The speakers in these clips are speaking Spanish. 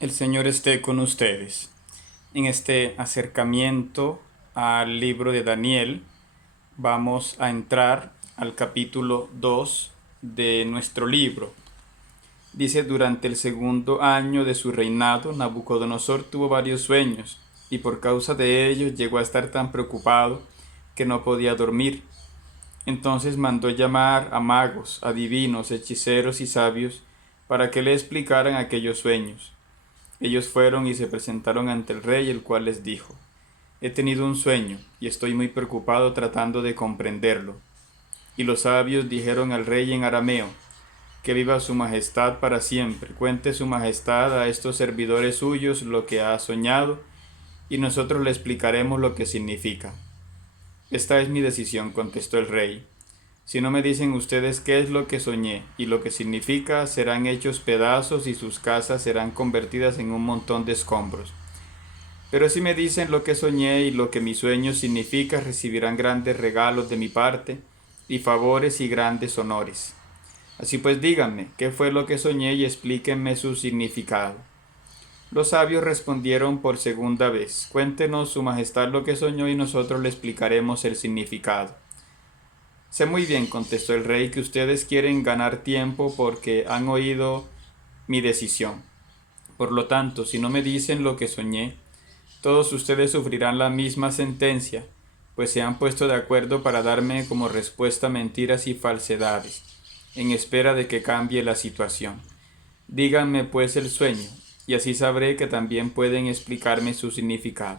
El Señor esté con ustedes. En este acercamiento al libro de Daniel, vamos a entrar al capítulo 2 de nuestro libro. Dice: durante el segundo año de su reinado, Nabucodonosor tuvo varios sueños, y por causa de ellos llegó a estar tan preocupado que no podía dormir. Entonces mandó llamar a magos, adivinos, hechiceros y sabios para que le explicaran aquellos sueños. Ellos fueron y se presentaron ante el rey, el cual les dijo: He tenido un sueño, y estoy muy preocupado tratando de comprenderlo. Y los sabios dijeron al rey en arameo: Que viva su majestad para siempre. Cuente su majestad a estos servidores suyos lo que ha soñado, y nosotros le explicaremos lo que significa. Esta es mi decisión, contestó el rey. Si no me dicen ustedes qué es lo que soñé y lo que significa, serán hechos pedazos y sus casas serán convertidas en un montón de escombros. Pero si me dicen lo que soñé y lo que mi sueño significa, recibirán grandes regalos de mi parte y favores y grandes honores. Así pues, díganme, ¿qué fue lo que soñé y explíquenme su significado? Los sabios respondieron por segunda vez: Cuéntenos, su majestad, lo que soñó y nosotros le explicaremos el significado. Sé muy bien, contestó el rey, que ustedes quieren ganar tiempo porque han oído mi decisión. Por lo tanto, si no me dicen lo que soñé, todos ustedes sufrirán la misma sentencia, pues se han puesto de acuerdo para darme como respuesta mentiras y falsedades, en espera de que cambie la situación. Díganme pues el sueño, y así sabré que también pueden explicarme su significado.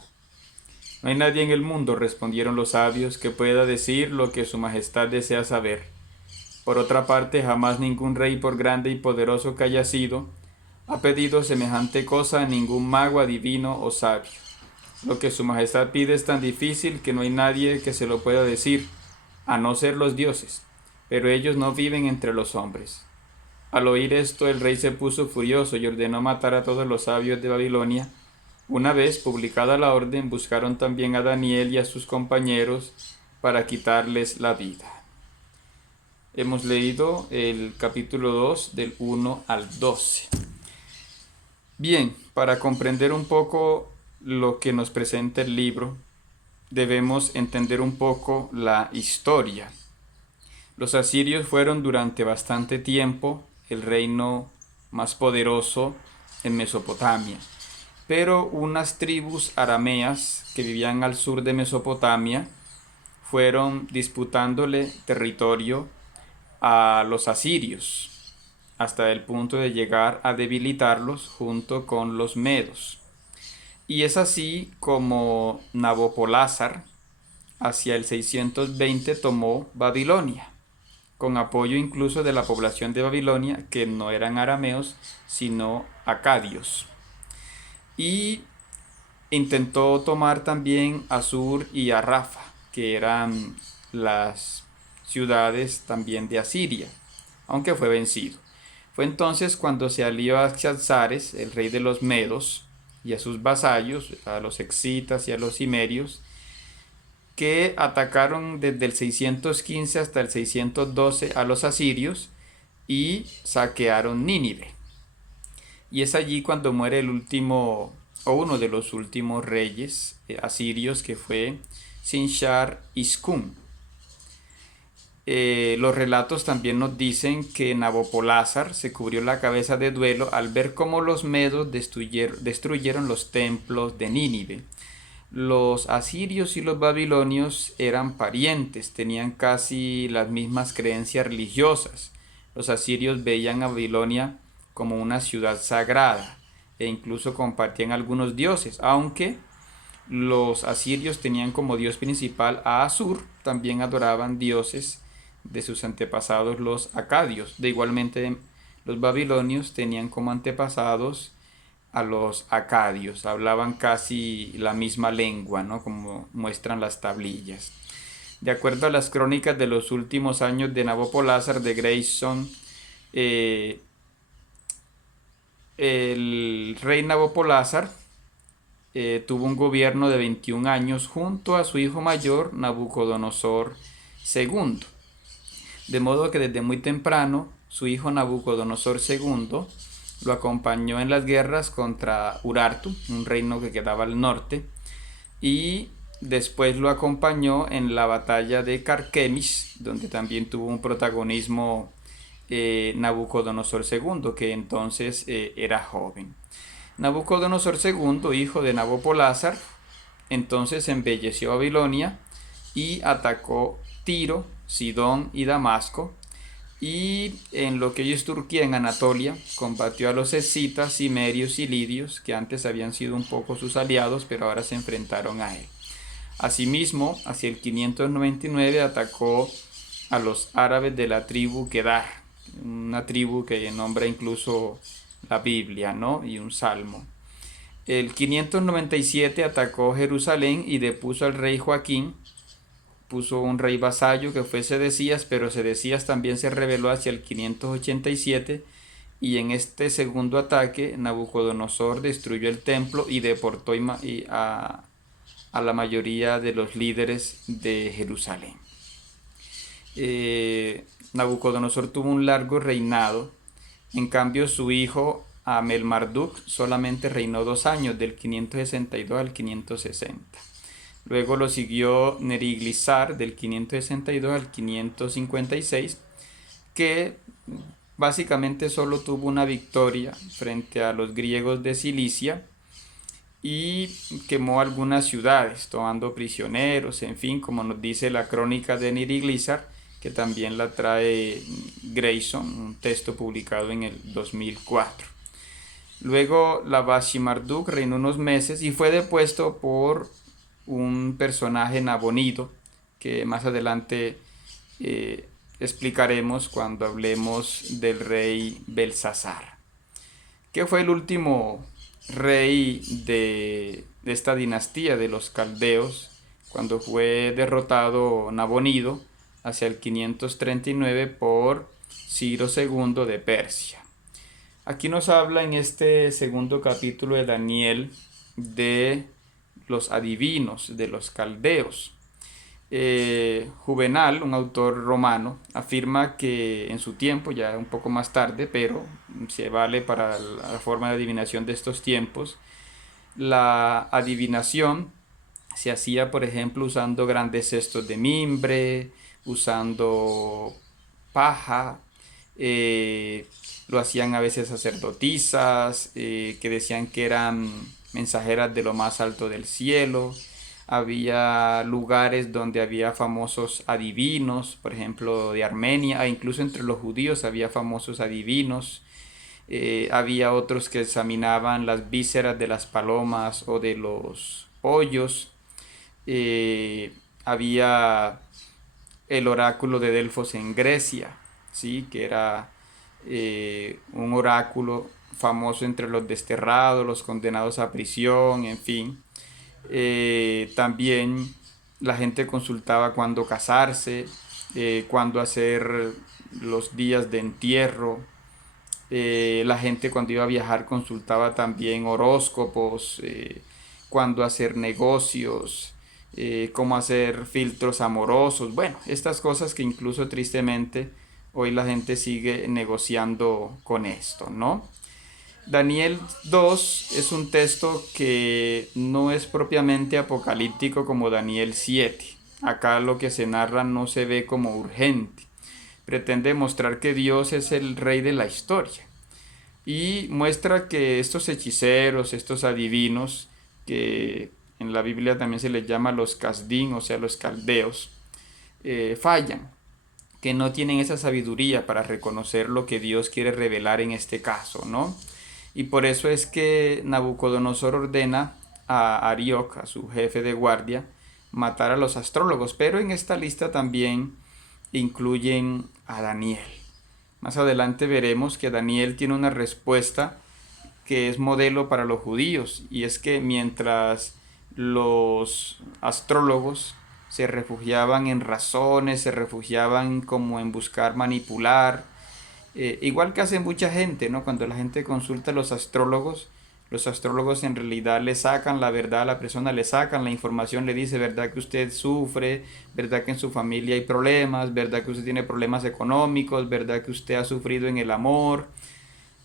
No hay nadie en el mundo, respondieron los sabios, que pueda decir lo que su majestad desea saber. Por otra parte, jamás ningún rey, por grande y poderoso que haya sido, ha pedido semejante cosa a ningún mago, adivino o sabio. Lo que su majestad pide es tan difícil que no hay nadie que se lo pueda decir, a no ser los dioses, pero ellos no viven entre los hombres. Al oír esto, el rey se puso furioso y ordenó matar a todos los sabios de Babilonia. Una vez publicada la orden, buscaron también a Daniel y a sus compañeros para quitarles la vida. Hemos leído el capítulo 2 del 1 al 12. Bien, para comprender un poco lo que nos presenta el libro, debemos entender un poco la historia. Los asirios fueron durante bastante tiempo el reino más poderoso en Mesopotamia, pero unas tribus arameas que vivían al sur de Mesopotamia fueron disputándole territorio a los asirios, hasta el punto de llegar a debilitarlos junto con los medos. Y es así como Nabopolázar, hacia el 620, tomó Babilonia, con apoyo incluso de la población de Babilonia, que no eran arameos, sino acadios. Y intentó tomar también Asur y a Rafa, que eran las ciudades también de Asiria, aunque fue vencido. Fue entonces cuando se alió a Axaxares, el rey de los Medos, y a sus vasallos, a los excitas y a los cimerios, que atacaron desde el 615 hasta el 612 a los asirios y saquearon Nínive. Y es allí cuando muere el último, o uno de los últimos reyes asirios, que fue Sinshar Ishkun. Los relatos también nos dicen que Nabopolázar se cubrió la cabeza de duelo al ver cómo los medos destruyeron los templos de Nínive. Los asirios y los babilonios eran parientes, tenían casi las mismas creencias religiosas. Los asirios veían a Babilonia como una ciudad sagrada e incluso compartían algunos dioses, aunque los asirios tenían como dios principal a Asur, también adoraban dioses de sus antepasados los acadios. De igualmente, los babilonios tenían como antepasados a los acadios, hablaban casi la misma lengua, ¿no? Como muestran las tablillas. De acuerdo a las crónicas de los últimos años de Nabopolázar de Grayson, el rey Nabopolázar tuvo un gobierno de 21 años junto a su hijo mayor Nabucodonosor II. De modo que desde muy temprano su hijo Nabucodonosor II lo acompañó en las guerras contra Urartu, un reino que quedaba al norte, y después lo acompañó en la batalla de Carquemis, donde también tuvo un protagonismo Nabucodonosor II, que entonces era joven. Nabucodonosor II, hijo de Nabopolázar, entonces embelleció Babilonia y atacó Tiro, Sidón y Damasco, y en lo que hoy es Turquía, en Anatolia, combatió a los escitas, cimerios y lidios, que antes habían sido un poco sus aliados, pero ahora se enfrentaron a él. Asimismo, hacia el 599 atacó a los árabes de la tribu Kedar, una tribu que nombra incluso la Biblia, ¿no? Y un salmo. El 597 atacó Jerusalén y depuso al rey Joaquín, puso un rey vasallo que fue Sedecías, pero Sedecías también se rebeló hacia el 587 y en este segundo ataque Nabucodonosor destruyó el templo y deportó a la mayoría de los líderes de Jerusalén. Nabucodonosor tuvo un largo reinado, en cambio su hijo Amel-Marduk solamente reinó 2 años, del 562 al 560. Luego lo siguió Neriglissar del 562 al 556, que básicamente solo tuvo una victoria frente a los griegos de Cilicia y quemó algunas ciudades, tomando prisioneros, en fin, como nos dice la crónica de Neriglissar, que también la trae Grayson, un texto publicado en el 2004. Luego Labashi-Marduk reinó unos meses y fue depuesto por un personaje Nabonido, que más adelante explicaremos cuando hablemos del rey Belsasar, que fue el último rey de esta dinastía de los caldeos, cuando fue derrotado Nabonido hacia el 539 por Ciro II de Persia. Aquí nos habla en este segundo capítulo de Daniel de los adivinos, de los caldeos. Juvenal, un autor romano, afirma que en su tiempo, ya un poco más tarde, pero se vale para la forma de adivinación de estos tiempos, la adivinación se hacía, por ejemplo, usando grandes cestos de mimbre, usando paja, lo hacían a veces sacerdotisas, que decían que eran mensajeras de lo más alto del cielo. Había lugares donde había famosos adivinos, por ejemplo de Armenia, e incluso entre los judíos había famosos adivinos. Había otros que examinaban las vísceras de las palomas o de los pollos. Había el oráculo de Delfos en Grecia, ¿sí? Que era un oráculo famoso entre los desterrados, los condenados a prisión, en fin. También la gente consultaba cuándo casarse, cuándo hacer los días de entierro. La gente cuando iba a viajar consultaba también horóscopos, cuándo hacer negocios, cómo hacer filtros amorosos. Bueno, estas cosas que incluso tristemente hoy la gente sigue negociando con esto, ¿no? Daniel 2 es un texto que no es propiamente apocalíptico como Daniel 7. Acá lo que se narra no se ve como urgente. Pretende mostrar que Dios es el rey de la historia. Y muestra que estos hechiceros, estos adivinos, que en la Biblia también se les llama los casdín, o sea, los caldeos, fallan, que no tienen esa sabiduría para reconocer lo que Dios quiere revelar en este caso, ¿no? Y por eso es que Nabucodonosor ordena a Arioc, a su jefe de guardia, matar a los astrólogos, pero en esta lista también incluyen a Daniel. Más adelante veremos que Daniel tiene una respuesta que es modelo para los judíos, y es que mientras los astrólogos se refugiaban en razones, se refugiaban como en buscar manipular, igual que hace mucha gente, ¿no? Cuando la gente consulta a los astrólogos en realidad le sacan la verdad a la persona, le sacan la información, le dice, verdad que usted sufre, verdad que en su familia hay problemas, verdad que usted tiene problemas económicos, verdad que usted ha sufrido en el amor.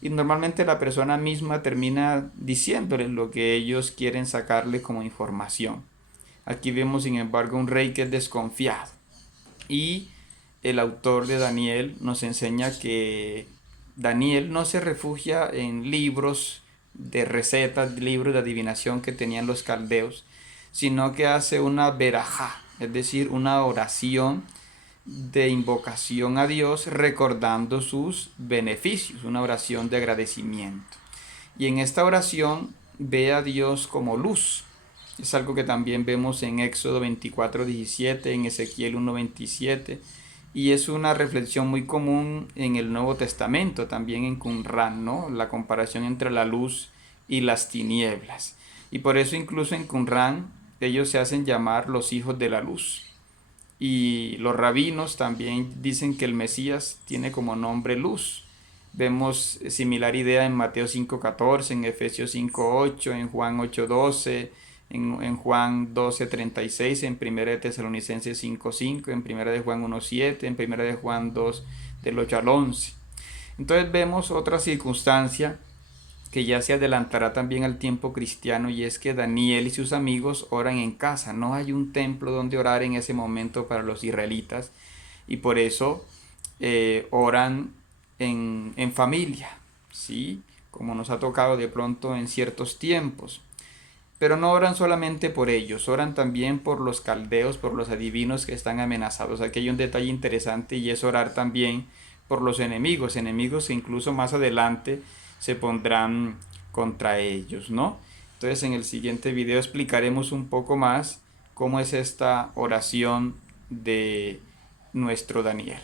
y normalmente la persona misma termina diciéndoles lo que ellos quieren sacarle como información. Aquí vemos sin embargo un rey que es desconfiado, y el autor de Daniel nos enseña que Daniel no se refugia en libros de recetas, libros de adivinación que tenían los caldeos, sino que hace una verajá, es decir, una oración de invocación a Dios recordando sus beneficios, una oración de agradecimiento. Y en esta oración ve a Dios como luz. Es algo que también vemos en Éxodo 24:17, en Ezequiel 1:27, y es una reflexión muy común en el Nuevo Testamento, también en Qumran, ¿no? La comparación entre la luz y las tinieblas. Y por eso incluso en Qumran ellos se hacen llamar los hijos de la luz. Y los rabinos también dicen que el Mesías tiene como nombre luz. Vemos similar idea en Mateo 5:14, en Efesios 5:8, en Juan 8:12, en Juan 12:36, en 1 de Tesalonicenses 5:5, en 1 de Juan 1:7, en 1 de Juan 2, del 8 al 11. Entonces vemos otra circunstancia que ya se adelantará también al tiempo cristiano, y es que Daniel y sus amigos oran en casa. No hay un templo donde orar en ese momento para los israelitas, y por eso oran en familia, ¿sí? Como nos ha tocado de pronto en ciertos tiempos. Pero no oran solamente por ellos, oran también por los caldeos, por los adivinos que están amenazados. Aquí hay un detalle interesante, y es orar también por los enemigos, enemigos que incluso más adelante se pondrán contra ellos, ¿no? Entonces en el siguiente video explicaremos un poco más cómo es esta oración de nuestro Daniel.